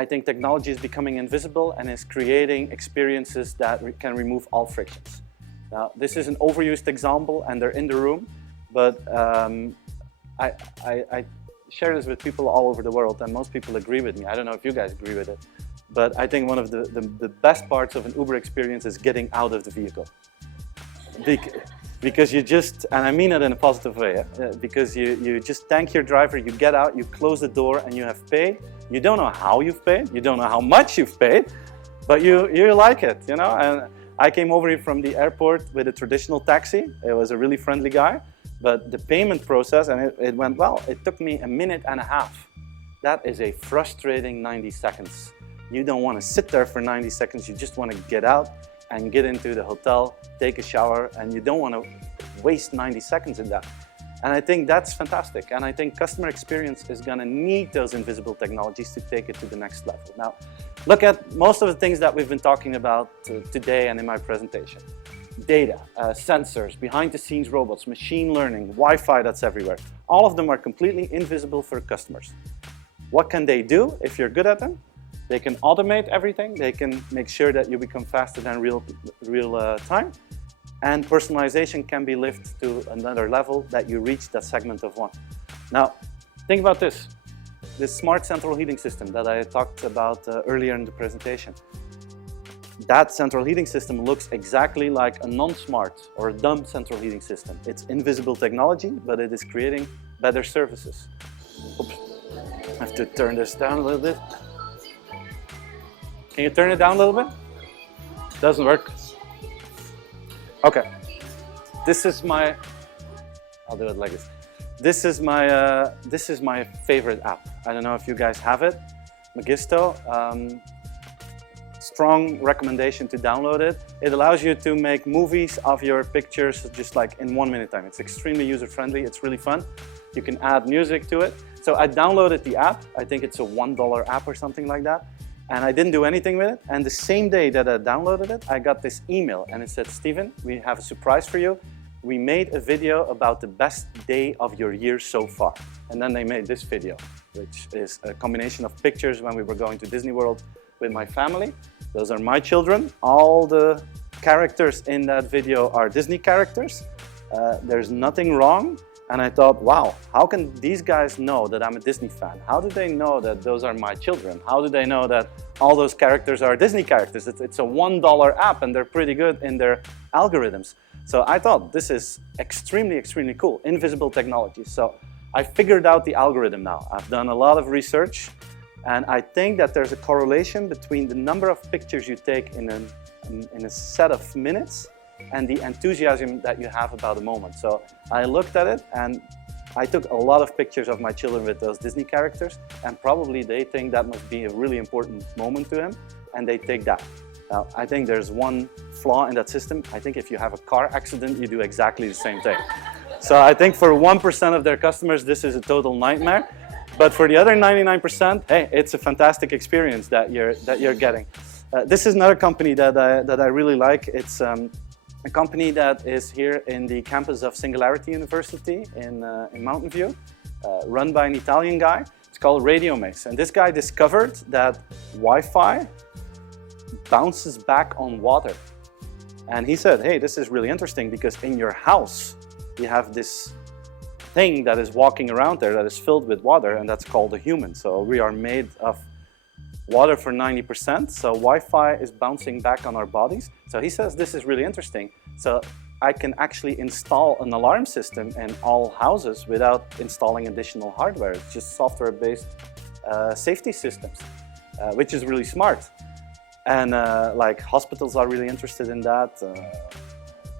I think technology is becoming invisible and is creating experiences that can remove all frictions. Now, this is an overused example, and they're in the room, but I share this with people all over the world, and most people agree with me. I don't know if you guys agree with it, but I think one of the best parts of an Uber experience is getting out of the vehicle. Because you just, and I mean it in a positive way, because you just thank your driver, you get out, you close the door, and you have paid. You don't know how you've paid, you don't know how much you've paid, but you like it, you know? And I came over here from the airport with a traditional taxi. It was a really friendly guy, but the payment process, and it went well. It took me 1.5 minutes. That is a frustrating 90 seconds. You don't want to sit there for 90 seconds, you just want to get out and get into the hotel, take a shower, and you don't want to waste 90 seconds in that. And I think that's fantastic. And I think customer experience is going to need those invisible technologies to take it to the next level. Now, look at most of the things that we've been talking about today and in my presentation. Data, sensors, behind-the-scenes robots, machine learning, Wi-Fi that's everywhere. All of them are completely invisible for customers. What can they do if you're good at them? They can automate everything. They can make sure that you become faster than real time. And personalization can be lifted to another level that you reach that segment of one. Now, think about this. This smart central heating system that I talked about earlier in the presentation. That central heating system looks exactly like a non-smart or a dumb central heating system. It's invisible technology, but it is creating better services. Oops. I have to turn this down a little bit. Can you turn it down a little bit? Doesn't work. Okay. This is my, I'll do it like this. This is my favorite app. I don't know if you guys have it. Magisto. Strong recommendation to download it. It allows you to make movies of your pictures just like in 1 minute time. It's extremely user-friendly. It's really fun. You can add music to it. So I downloaded the app. I think it's a $1 app or something like that. And I didn't do anything with it. And the same day that I downloaded it, I got this email and it said, Steven, we have a surprise for you. We made a video about the best day of your year so far. And then they made this video, which is a combination of pictures when we were going to Disney World with my family. Those are my children. All the characters in that video are Disney characters. There's nothing wrong. And I thought, wow, how can these guys know that I'm a Disney fan? How do they know that those are my children? How do they know that all those characters are Disney characters? It's a $1 app and they're pretty good in their algorithms. So I thought this is extremely, extremely cool, invisible technology. So I figured out the algorithm now. I've done a lot of research and I think that there's a correlation between the number of pictures you take in a set of minutes and the enthusiasm that you have about a moment. So I looked at it and I took a lot of pictures of my children with those Disney characters and probably they think that must be a really important moment to them and they take that. Now, I think there's one flaw in that system. I think if you have a car accident, you do exactly the same thing. So I think for 1% of their customers, this is a total nightmare. But for the other 99%, hey, it's a fantastic experience that you're getting. This is another company that I really like. It's a company that is here in the campus of Singularity University in Mountain View, run by an Italian guy. It's called Radio Mix. And this guy discovered that Wi-Fi bounces back on water. And he said, hey, this is really interesting because in your house, you have this thing that is walking around there that is filled with water, and that's called a human. So we are made of water for 90%, so Wi-Fi is bouncing back on our bodies. So he says this is really interesting. So I can actually install an alarm system in all houses without installing additional hardware. It's just software-based safety systems, which is really smart. And like hospitals are really interested in that.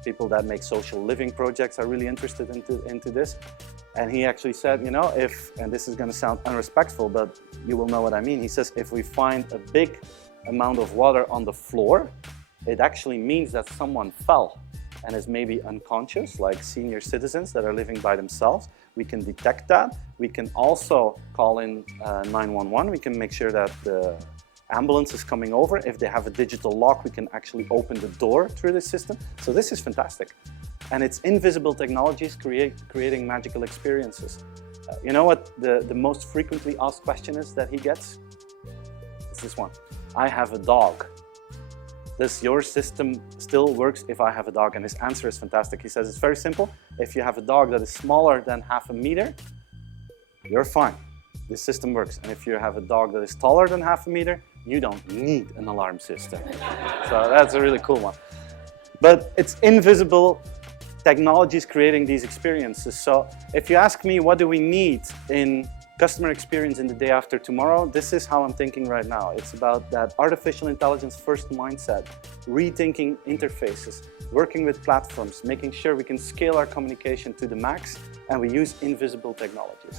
People that make social living projects are really interested into this. And he actually said, you know, and this is going to sound unrespectful, but you will know what I mean. He says, if we find a big amount of water on the floor, it actually means that someone fell and is maybe unconscious, like senior citizens that are living by themselves. We can detect that. We can also call in 911. We can make sure that the ambulance is coming over. If they have a digital lock, we can actually open the door through the system. So this is fantastic. And it's invisible technologies creating magical experiences. You know what the most frequently asked question is that he gets? What's this one? I have a dog. Does your system still works if I have a dog? And his answer is fantastic. He says it's very simple. If you have a dog that is smaller than 0.5 meter, you're fine. This system works. And if you have a dog that is taller than 0.5 meter, you don't need an alarm system. So that's a really cool one. But it's invisible. Technology is creating these experiences. So if you ask me, what do we need in customer experience in the day after tomorrow? This is how I'm thinking right now. It's about that artificial intelligence first mindset, rethinking interfaces, working with platforms, making sure we can scale our communication to the max, and we use invisible technologies.